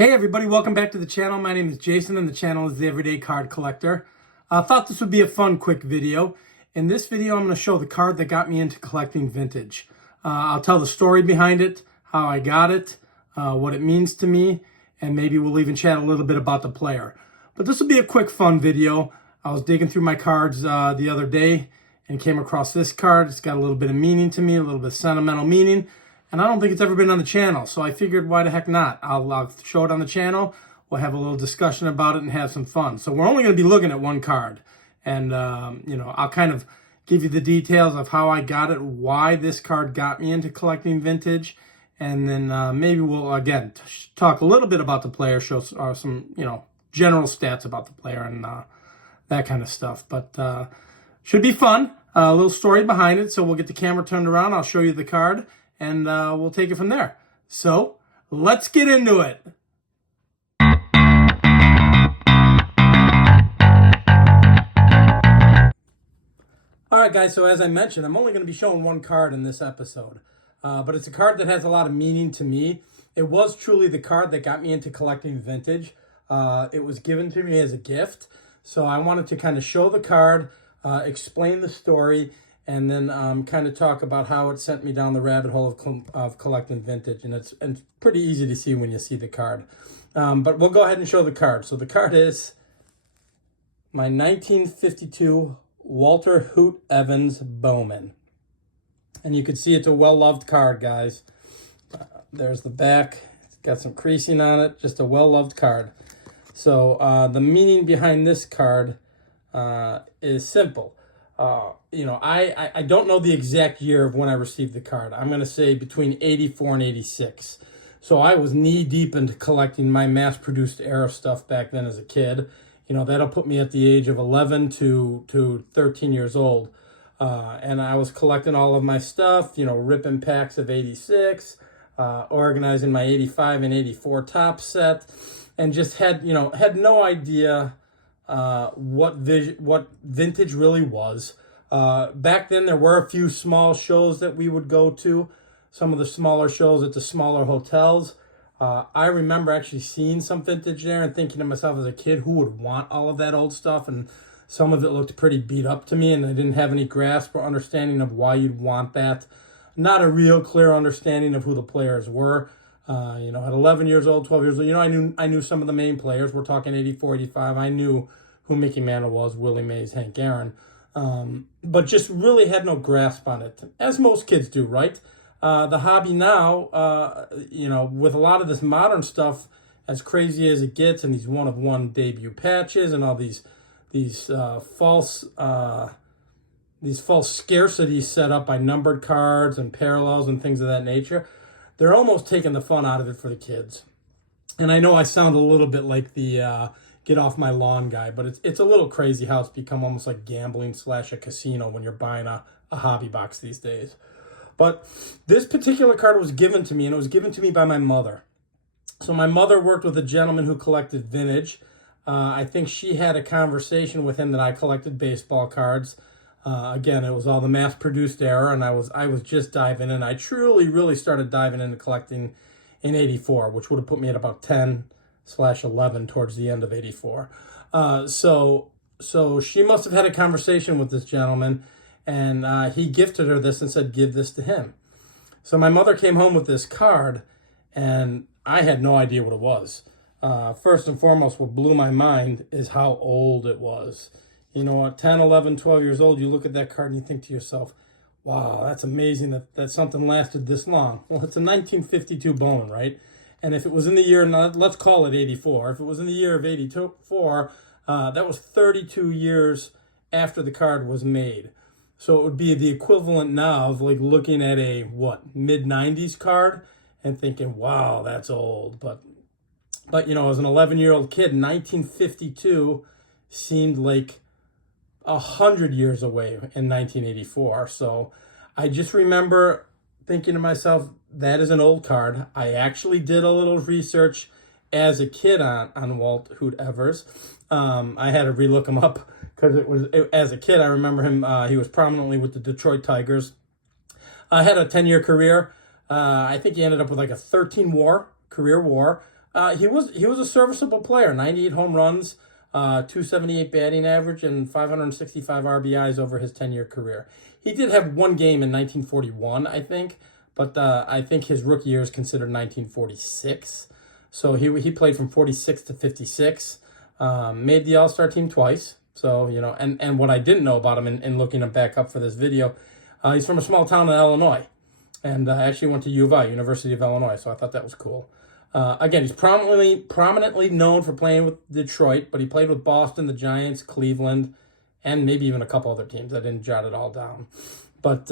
Hey everybody, welcome back to the channel. My name is Jason and the channel is The Everyday Card Collector. I thought this would be a fun, quick video. In this video, I'm going to show the card that got me into collecting vintage. I'll tell the story behind it, how I got it, what it means to me, and maybe we'll even chat a little bit about the player. But this will be a quick, fun video. I was digging through my cards the other day and came across this card. It's got a little bit of meaning to me, a little bit of sentimental meaning. And I don't think it's ever been on the channel, so I figured why the heck not? I'll show it on the channel, we'll have a little discussion about it and have some fun. So we're only going to be looking at one card. And, I'll kind of give you the details of how I got it, why this card got me into collecting vintage. And then maybe we'll, again, talk a little bit about the player, show some, general stats about the player and that kind of stuff. But should be fun. A little story behind it, so we'll get the camera turned around. I'll show you the card. And we'll take it from there. So, let's get into it. Alright guys, so as I mentioned, I'm only going to be showing one card in this episode. But it's a card that has a lot of meaning to me. It was truly the card that got me into collecting vintage. It was given to me as a gift. So I wanted to kind of show the card, explain the story, and then kind of talk about how it sent me down the rabbit hole of collecting vintage. And it's pretty easy to see when you see the card. But we'll go ahead and show the card. So the card is my 1952 Walter Hoot Evans Bowman. And you can see it's a well-loved card, guys. There's the back. It's got some creasing on it. Just a well-loved card. So the meaning behind this card is simple. I don't know the exact year of when I received the card. I'm going to say between 84 and 86. So I was knee deep into collecting my mass-produced era stuff back then as a kid. That'll put me at the age of 11 to 13 years old. And I was collecting all of my stuff, ripping packs of 86, organizing my 85 and 84 top set, and just had no idea what vintage really was. Back then, there were a few small shows that we would go to, some of the smaller shows at the smaller hotels. I remember actually seeing some vintage there and thinking to myself as a kid, who would want all of that old stuff? And some of it looked pretty beat up to me, and I didn't have any grasp or understanding of why you'd want that. Not a real clear understanding of who the players were. At 11 years old, 12 years old, I knew some of the main players. We're talking 84, 85. I knew who Mickey Mantle was, Willie Mays, Hank Aaron. But just really had no grasp on it, as most kids do, right? The hobby now, with a lot of this modern stuff, as crazy as it gets, and these one-of-one debut patches and all these false scarcities set up by numbered cards and parallels and things of that nature, they're almost taking the fun out of it for the kids. And I know I sound a little bit like the get off my lawn guy, but it's a little crazy how it's become almost like gambling / a casino when you're buying a hobby box these days. But this particular card was given to me, and it was given to me by my mother. So my mother worked with a gentleman who collected vintage. I think she had a conversation with him that I collected baseball cards. Again, it was all the mass-produced era, and I was just diving in. I truly, really started diving into collecting in 84, which would have put me at about 10/11 towards the end of 84. So she must have had a conversation with this gentleman, and he gifted her this and said, give this to him. So my mother came home with this card, and I had no idea what it was. First and foremost, what blew my mind is how old it was. At 10, 11, 12 years old, you look at that card and you think to yourself, wow, that's amazing that something lasted this long. Well, it's a 1952 Bowman, right? And if it was in the year, let's call it 84. If it was in the year of 84, that was 32 years after the card was made. So it would be the equivalent now of like looking at a, mid-90s card and thinking, wow, that's old. But as an 11-year-old kid, 1952 seemed like 100 years away in 1984. So I just remember thinking to myself, that is an old card. I actually did a little research as a kid on Walt Hoot Evers. I had to relook him up because as a kid, I remember him. He was prominently with the Detroit Tigers. Had a 10-year career. I think he ended up with like a 13 career WAR. He was a serviceable player. 98 home runs, 278 batting average, and 565 RBIs over his 10-year career. He did have one game in 1941, I think, but I think his rookie year is considered 1946. So he played from 46 to 56. Made the All-Star team twice. So, and what I didn't know about him in looking him back up for this video, he's from a small town in Illinois, and actually went to U of I, University of Illinois, so I thought that was cool. Again, he's prominently known for playing with Detroit, but he played with Boston, the Giants, Cleveland, and maybe even a couple other teams. I didn't jot it all down. But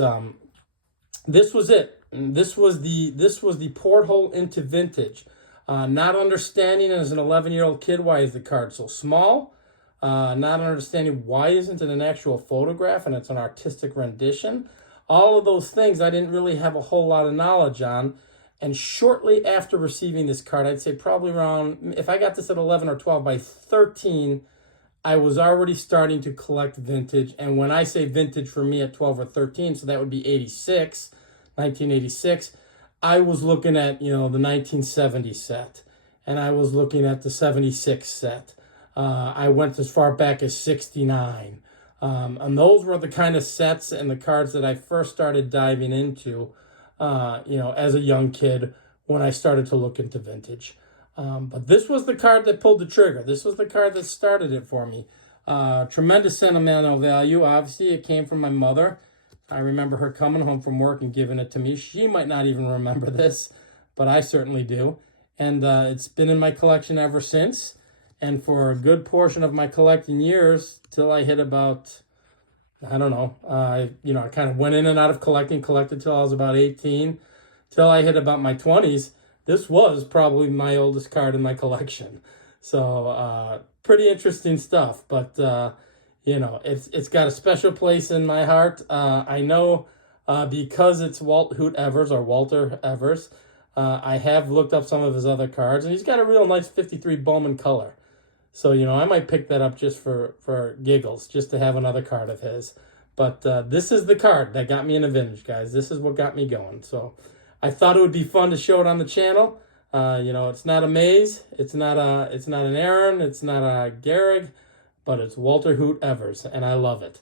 this was it. This was the porthole into vintage. Not understanding as an 11-year-old kid why is the card so small. Not understanding why isn't it an actual photograph and it's an artistic rendition. All of those things I didn't really have a whole lot of knowledge on. And shortly after receiving this card, I'd say probably around, if I got this at 11 or 12, by 13, I was already starting to collect vintage. And when I say vintage for me at 12 or 13, so that would be 1986, I was looking at, the 1970 set. And I was looking at the 76 set. I went as far back as 69. And those were the kind of sets and the cards that I first started diving into, as a young kid when I started to look into vintage. But this was the card that pulled the trigger. This was the card that started it for me. Tremendous sentimental value. Obviously, it came from my mother. I remember her coming home from work and giving it to me. She might not even remember this, but I certainly do. And it's been in my collection ever since. And for a good portion of my collecting years, till I hit about, I don't know, I kind of went in and out of collected till I was about 18, till I hit about my 20s. This was probably my oldest card in my collection. So pretty interesting stuff. But, it's got a special place in my heart. I know because it's Walter Evers, I have looked up some of his other cards, and he's got a real nice 53 Bowman color. So, I might pick that up just for giggles, just to have another card of his. But this is the card that got me into vintage, guys. This is what got me going. So I thought it would be fun to show it on the channel. It's not a Mays. It's not an Aaron. It's not a Gehrig. But it's Walter Hoot Evers, and I love it.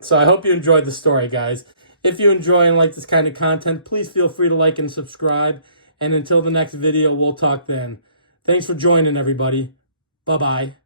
So I hope you enjoyed the story, guys. If you enjoy and like this kind of content, please feel free to like and subscribe. And until the next video, we'll talk then. Thanks for joining, everybody. Bye-bye.